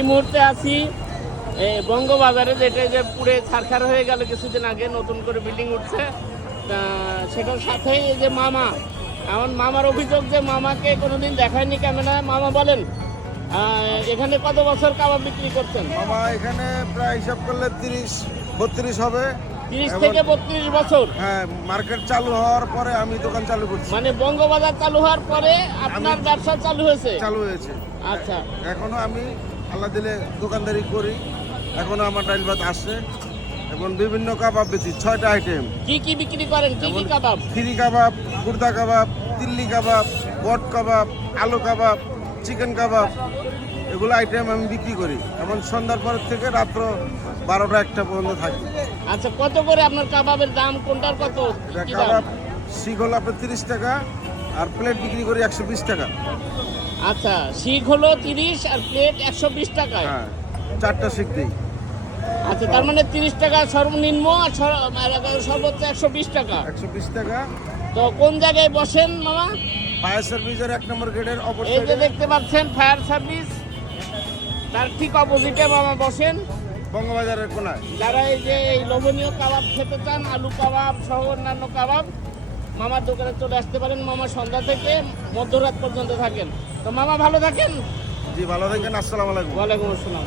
এই মুহূর্তে আছি বঙ্গবাজারে, যেটা যে পুরে ছারখার হয়ে গেল কিছুদিন আগে, নতুন করে বিল্ডিং উঠছে। সেটার সাথেই এই যে মামা, এমন মামার অভিযোগ যে মামাকে কোনোদিন দেখায়নি ক্যামেরায়। মামা বলেন, এখানে কত বছর কাবাব বিক্রি করছেন? মামা এখানে প্রায় হিসাব করলে 30-32 হবে। 30 থেকে 32 বছর। হ্যাঁ, মার্কেট চালু হওয়ার পরে আমি দোকান চালু করছি। মানে বঙ্গবাজার চালু হওয়ার পরে আপনার ব্যবসা চালু হয়েছে? চালু হয়েছে। আচ্ছা, এখনো আমি আল্লাহ দিলে দোকানদারি করি, এখনো আমার ডাইল ভাত আসে এবং বিভিন্ন কাবাব বেচি, 6টা আইটেম। কি কি বিক্রি করেন? কি কি কাবাব? খিরি কাবাব, কুর্দা কাবাব, দিল্লি কাবাব, বট কাবাব, আলু কাবাব, চিকেন কাবাব, এগুলো আইটেম আমি বিক্রি করি। এবং সন্ধ্যার পর থেকে রাত্র 12টা-1টা পর্যন্ত থাকি। আচ্ছা, কত করে আপনার কাবাবের দাম? কোনটার কত? এটা কি দাম? কাবাব শিখ হলো আপনার 30 টাকা, আর প্লেট বিক্রি করি 120 টাকা। আচ্ছা, শিখ হলো 30 আর প্লেট 120 টাকায়। হ্যাঁ, 4টা শিখ দিই। আচ্ছা, তার মানে 30 টাকা সর্বনিম্ন আর সর্বোচ্চ 120 টাকা। 120 টাকা। তো কোন জায়গায় বসেন মামা? ফায়ার সার্ভিসের 1 নম্বর গেটের এই যে অপোজিটে। দেখতে পাচ্ছেন ফায়ার সার্ভিস, তার ঠিক অপোজিটে মামা বসেন। বঙ্গবাজারের কোনায়। যারা এই যে এই লোভনীয় কাবাব খেতে চান, আলু কাবাব সহ অন্যান্য কাবাব, মামার দোকানে চলে আসতে পারেন। মামা সন্ধ্যা থেকে মধ্যরাত পর্যন্ত থাকেন। তো মামা ভালো থাকেন। জি, ভালো থাকেন। আসসালামু আলাইকুম। ওয়ালাইকুম আসসালাম।